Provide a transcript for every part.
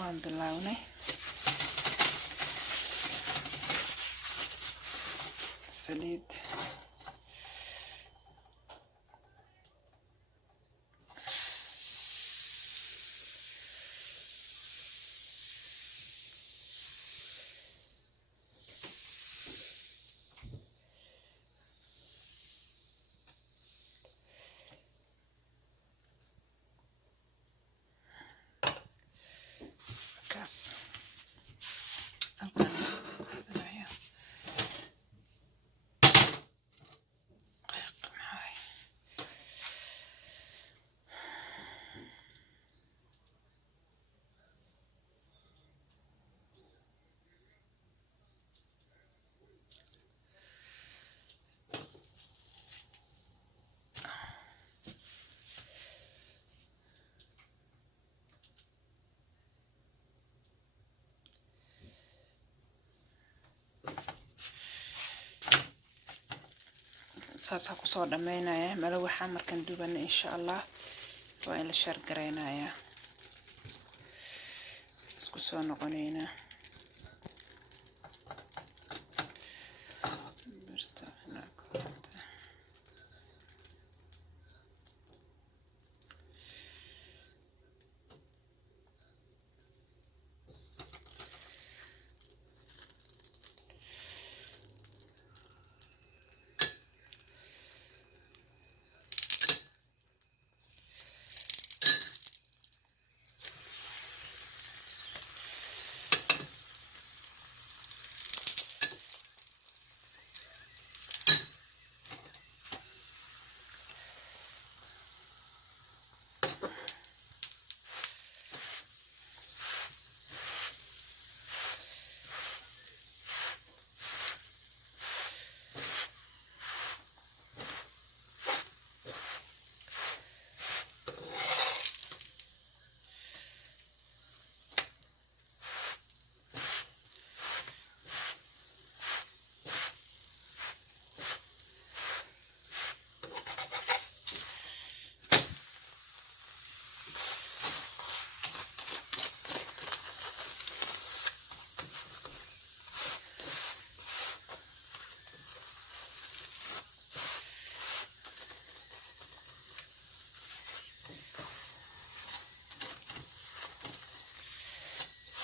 waan bilownay saliid kaas saasa ku soo dhameynaya mala waxa markan duban insha Allah waa in la shar gareynaya isku soo noqonayna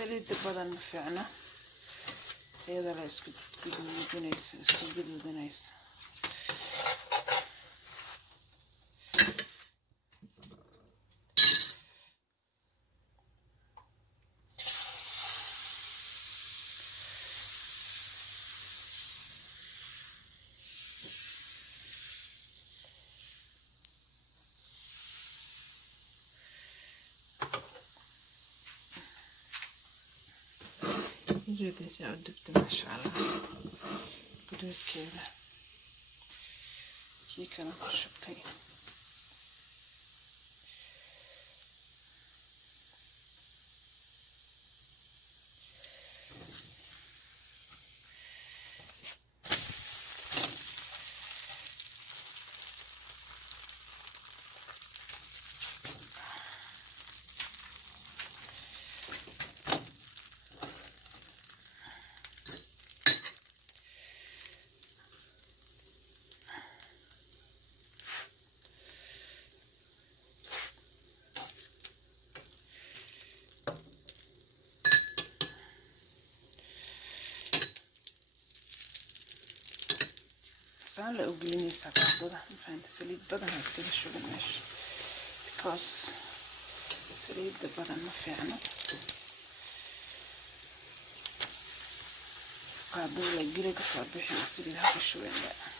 saliid badan ma fiicna iyada la isku guduudinaysa جديد يا ودبت ما شاء الله قدوت كذا شي كان شبتي سهل أقولني ساقطة فانت سليد بدن هستيل شغل ماشي because سليد بدن ما فيعنه قابل لجيلك صباحي سليد هذا شوي لا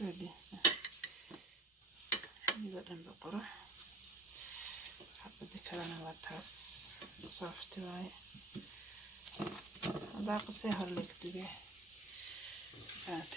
ready iyadoo dhanba qurux xabada kalena waa taas soft waaye baaqasee hor leeg dubee aad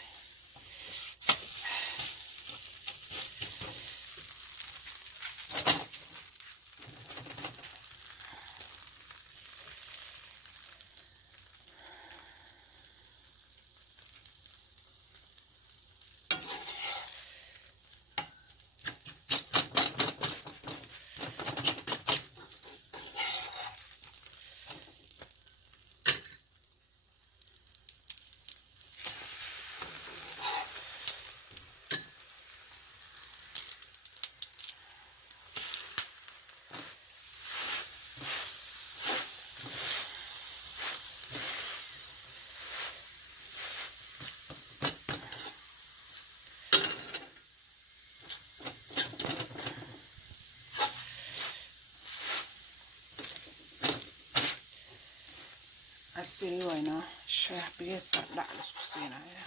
عسيري وينه شاح بيسا لا لسكسينا يا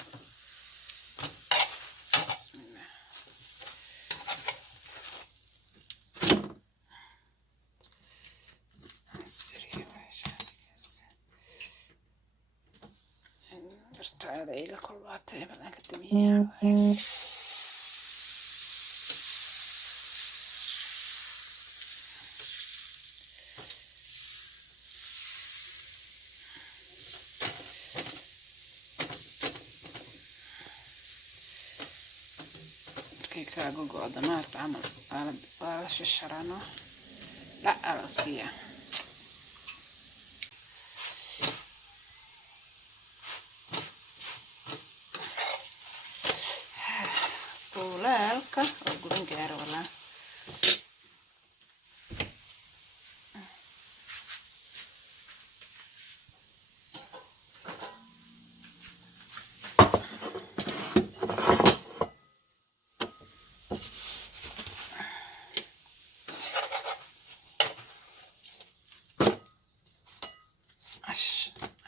بسم الله عسيري ويشاح بيسا ارتعاد ايقا كل وقت بلان كدمية كاغو قدمات عمل على الشرانو لا على الصيا طولالك وقولن جار ولا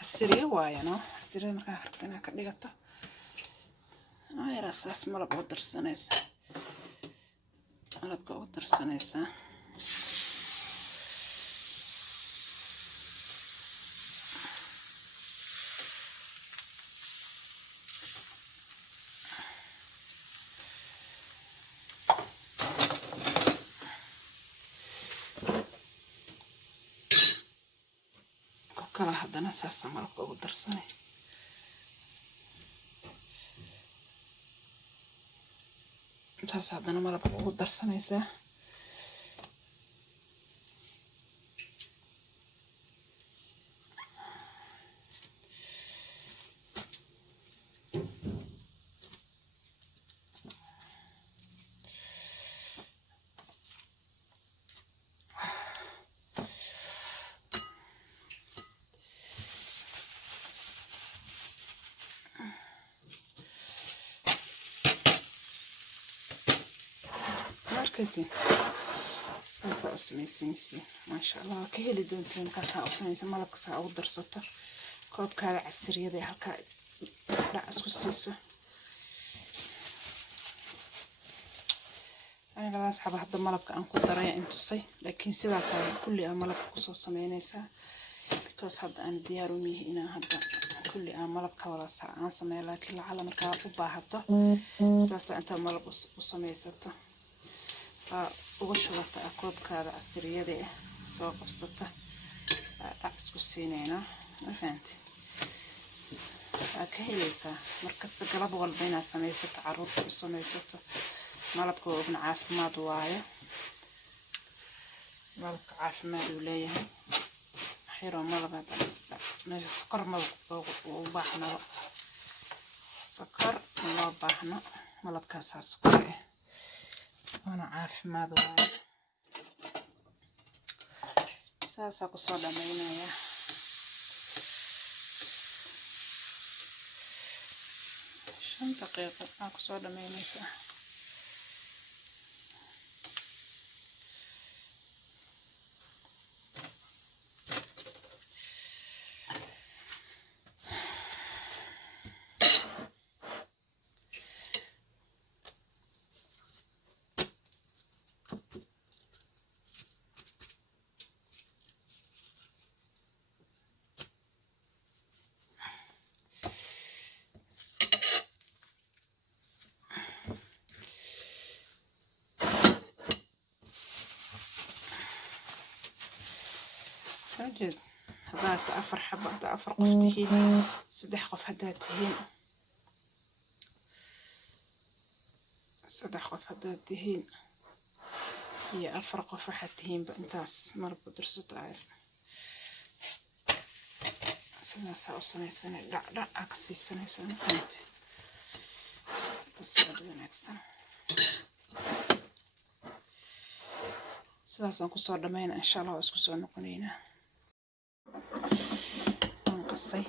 عسيري واينو عسيري مركا خربتنا كدغتو ay rasaas malab u darsanaysa malabka u darsanaysa kala hadana saasa malabka u darsanay intaas hadana malabka ugu darsanaysa كسي ساسا اسميسينسي ما شاء الله كهلي دونتين كاسا اسميسي مالك كاسا او درسته كوب كاله عسريده halka dhac isku siiso ana la asxaab hadda malabka aan ku daray intusay laakiin sidaas ay kulli aan malabka ku soo sameynaysa because hadda aan diyaar u mihi inaan hadda kulli aan malabka wala aan sameeyo laakiin la marka u baahato saas inta malab u sameysato uga shubata koobkaada casriyada ah soo qabsata dhac isku siinayna ma fahanti ka helaysa markasta galab walba inaad sameysato caruurta u sameysato malabka oo ibn caafimaad waaye malabka caafimaad uu leeyahay xiro malabada meesha sokor ma u baahna sokor loo baahna malabkaas sokor أنا عارف ما ضايع ساسا كصودا مينايا 5 دقيقة كصودا مينيسا maaragta 4 xabo hadda 4 qof tihiin 3 qof haddaad tihiin 3 qof haddaad tihiin iyo 4 qof waxaad tihiinba intaas marba darsato ay sidaas u samaysan dhacdhac ka siisanaysan inta bas wanaagsan sidaas aan ku soo dhameeyna insha Allah isku soo noqonayna aan qasay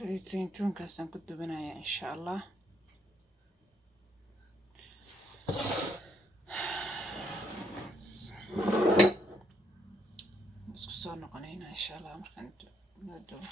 saliid saytuunkaasaan ku dubanayaa insha Allah isku soo noqonayna insha Allah markaan dubo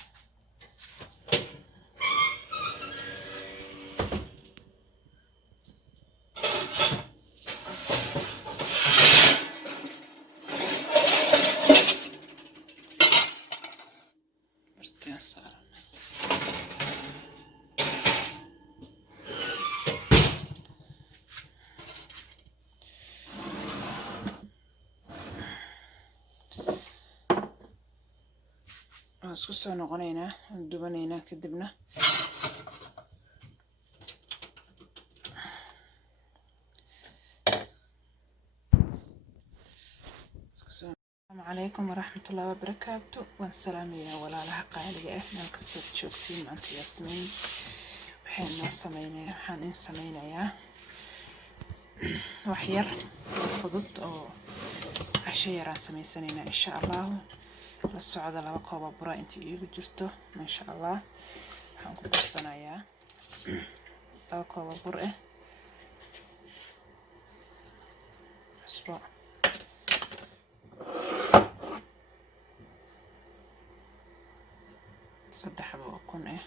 isku soo noqonayna dubanayna kadibna السلام عليكم ورحمة الله وبركاته والسلام يا ولا لها قالي إحنا كستوب شوكتين مع ياسمين وحين سمينا حين سمينا يا وحير فضت أو عشيرة سمي سنين إن شاء الله الصعود على وقوة برا أنت يجرتو ما شاء الله هنقول سنة يا وقوة برا أسبوع صدح بكون إيه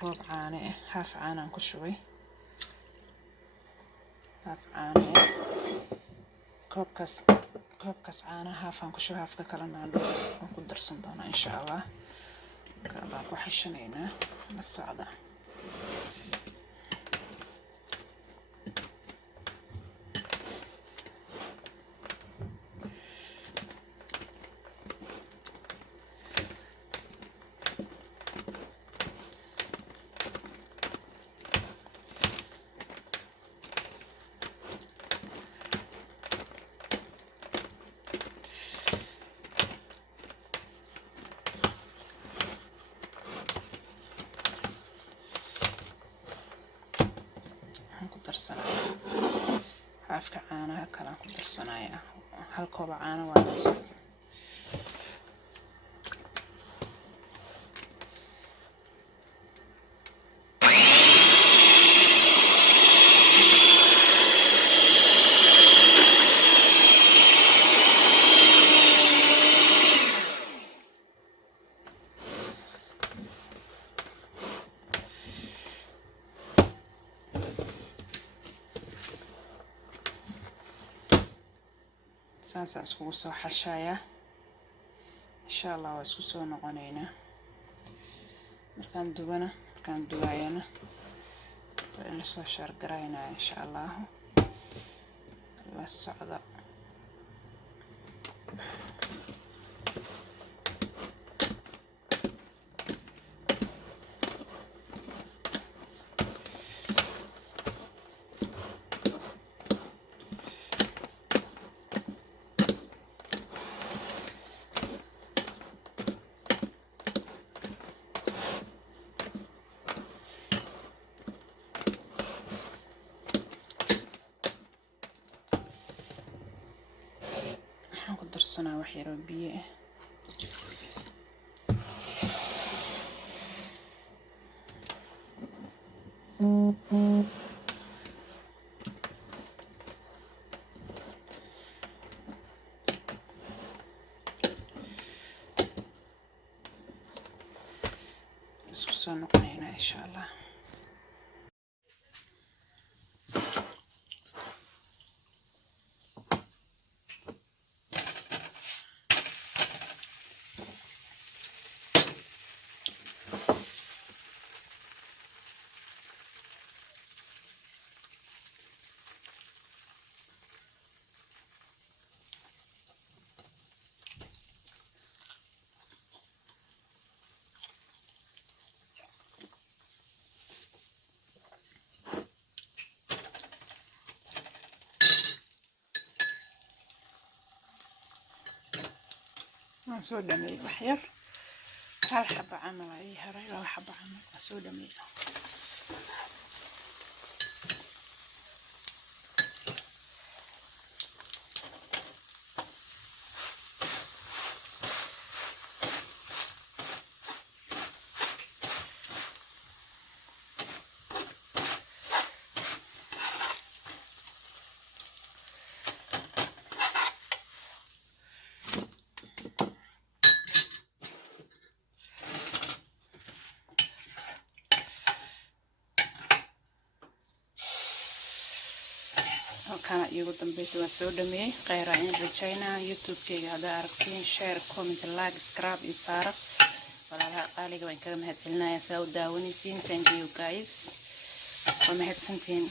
كوب عانة هاف عانة نكشوي هاف عانة كوب كاس عانة هاف نكشوي هاف كلنا نقول درسن دونا إن شاء الله كربا وحشنينا الصعدة هنقدر صناعة عافك عانا كلام قدر صناعة هالكوب عانا وعجز ساسا اسكو سو حشايا ان شاء الله واسكو سو نقونينا مركان دوايانا وإن سو شارقرينا ان شاء الله لا الصعدة هنقدر صنع وحيرو بيه اسكو سو نقونينا ان شاء الله سودا مي وحير هل حبة عمل اي هراي لو حبة عمل سودا مي كان يقدم بيت وسودمي قيرين رجينا يوتيوب كي هذا أركتين شير كومنت لايك سكراب إصارة ولا لا قالي وين كلام هتلنا يا سودا ونسين thank you guys ومهد سنتين